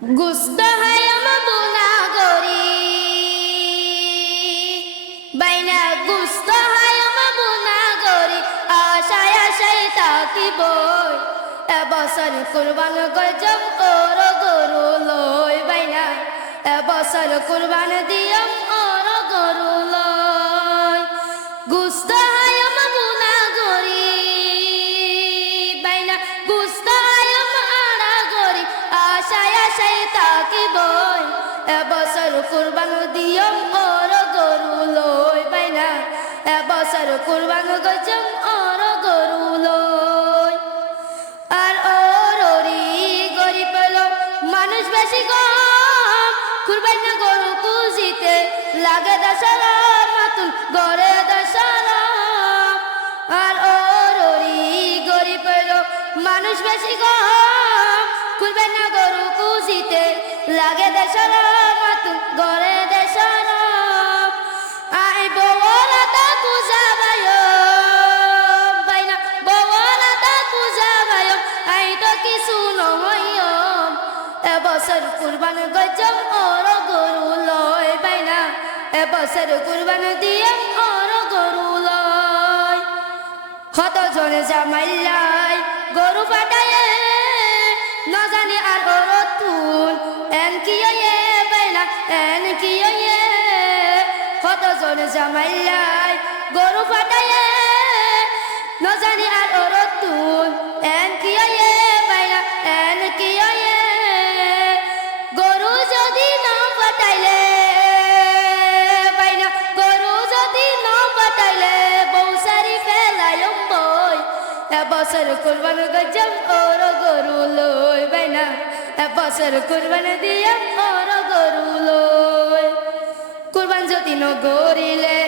गुस्त है हम गुनाहगारी বাইনা গুস্ত হয় हम গুনাহগারি আশায় আশায় থাকিব এবছর কুরবান গজম ওর গরু লই বাইনা এবছর কুরবান দিয়ম ওর গরু লই গুস্ত হয় हम গুনাহগারি বাইনা গুস্ত হয় हम আড়াগরি আশায় আশায় থাকিব এবছর কুরবান দিয়ম ওর গরু লই বাইনা এবছর কুরবান গজম ওর গরু লই আর ওররি গরিব লোক মানুষ বেশি কম কুরবান না গরু পুজিতে লাগে দশরা মাতুন গরে দশরা আর ওররি গরিব লোক মানুষ বেশি কম কুরবান না গরু পুজিতে লাগে দশরা মাতুন গরে দশরা আই বওলা তা কুজাবায়ো বাইনা বওলা তা কুজাবায়ো আই তো কিছু নহইও এবছর কুরবান গজম ওর গরু লই বাইনা এবছর কুরবান দিয়ম ওর গরু লই কত জনে জামাইলাই গরু পাঠায়ে না জানি আর ওর তুল এন কি বাইনা এন কি কত জনে জামাইলাই গরু পাঠায়ে না জানি আর ওর তুল এন কি বাইনা এন কি গরু যদি না পাঠাইলে বাইনা গরু যদি না পাঠাইলে বৌসারি ফেলাইম বই এবছর কুরবান গজম ওর গরু লই বাইনা এবছর কুরবান দিয়ম ওর গরু লই কুরবান যদি ন গরিলে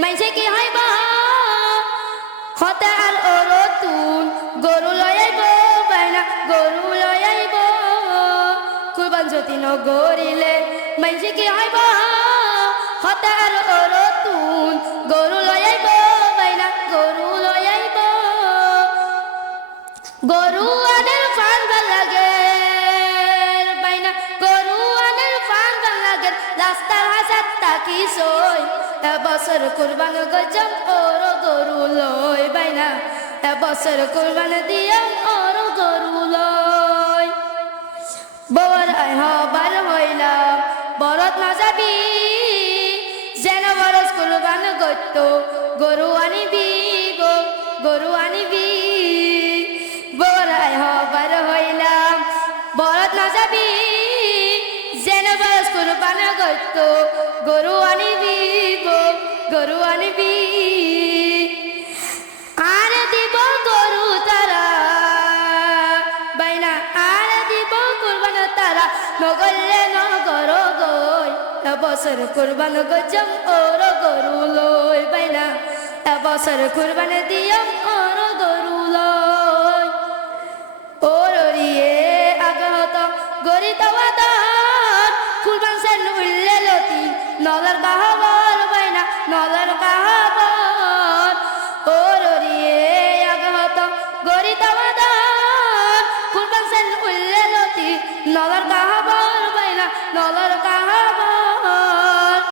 মাইছে কি হইব হতে আর ওর তুন গরু লই আইব বাইনা গরু লই আইব কুরবান যদি ন গরিলে মাইছে কি হইব হতে আর ওর তুন গরু লই আইব বাইনা গরু লই আইব গরু আনের ফান ভাল লাগে বাইনা গরু আনের ফান ভাল লাগে রাস্তার হাসাত তাকি সই এবছর কুরবান গজম ওর গরু লই বাইনা এবছর কুরবান দিয়ম ওর গরু লই বর আই হবার হইলাম বরত না যাবি যেন বরস কুরবান গত্ত গরু আনিবি গো গরু আনিবি বর আই হবার হইলাম বরত না যাবি যেন বরস কুরবান গত্ত গরু আনিবি গো গরু আনিবি আর দিব গরু তারা বাইনা আর দিব কুরবান তারা নগরলে নগর গই এবছর কুরবান গজম ওর গরু লই বাইনা এবছর কুরবান দিয়ম